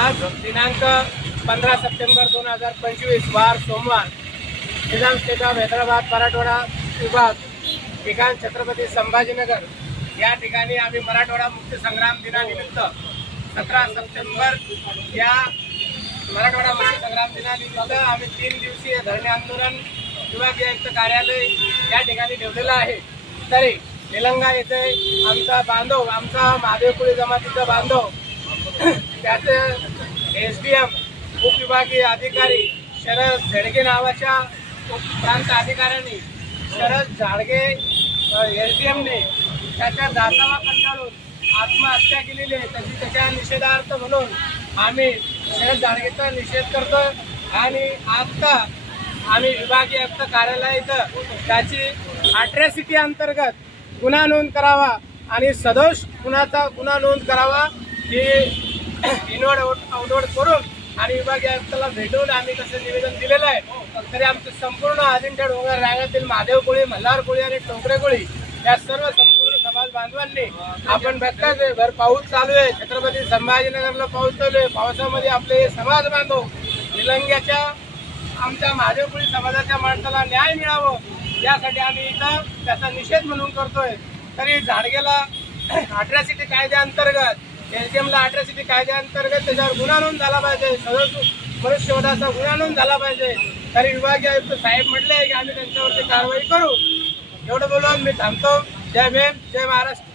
आज दिनांक 15 सप्टेंबर 2025 वार सोमवार निजाम स्टेट ऑफ हैदराबाद मराठवाडा विभाग ठिकाण छत्रपती संभाजीनगर या ठिकाणी आम्ही मराठवाडा मुक्ती संग्राम दिनानिमित्त 17 सप्टेंबर या मराठवाडा मुक्ती संग्राम दिनानिमित्त आम्ही 3 दिवसीय धरणे आंदोलन विभागीय आयुक्त कार्यालय या ठिकाणी ठेवलेलं आहे। तरी निलंगा येथे आमचा बांधव आमचा महादेव कोळी जमातीचा बांधव त्याचे एसडीएम उपविभागीय अधिकारी शरद झेडगे नावाच्या प्रांत अधिकाऱ्यांनी शरद झाडगे एसडीएमने त्याच्या दासाला कंटाळून आत्महत्या केलेली आहे। त्याच्या निषेधार्थ म्हणून आम्ही शरद झाडगेचा निषेध करतो आणि आता आम्ही विभागीय आयुक्त कार्यालयात त्याची अॅट्रॉसिटी अंतर्गत गुन्हा नोंद करावा आणि सदोष गुन्ह्याचा गुन्हा नोंद करावा ही इनवड आउटवड करून आणि विभागीय आयुक्ताला भेटून आम्ही तसे निवेदन दिलेलं आहे। तरी आमचं संपूर्ण अजिंठा डोंगर रांगातील महादेव कोळी, मल्हार कोळी आणि टोकरे कोळी या सर्व संपूर्ण समाज बांधवांनी आपण बघताच भर पाऊस चालू आहे, छत्रपती संभाजीनगरला पाऊस चालू आहे। पावसामध्ये आपले समाज बांधव निलंग्याच्या आमच्या महादेव कोळी समाजाच्या माणसाला न्याय मिळावं यासाठी आम्ही इथं त्याचा निषेध म्हणून करतोय। तरी झाडगेला अॅट्रॉसिटी कायद्याअंतर्गत एसडीएमला अॅट्रॉसिटी कायद्याअंतर्गत त्याच्यावर गुन्हा नोंद झाला पाहिजे, सदोष मनुष्यवधाचा गुन्हा नोंद झाला पाहिजे। तरी विभागीय आयुक्त साहेब म्हटले की आम्ही त्यांच्यावरती कारवाई करू। एवढं बोलून मी थांबतो। जय भीम, जय महाराष्ट्र।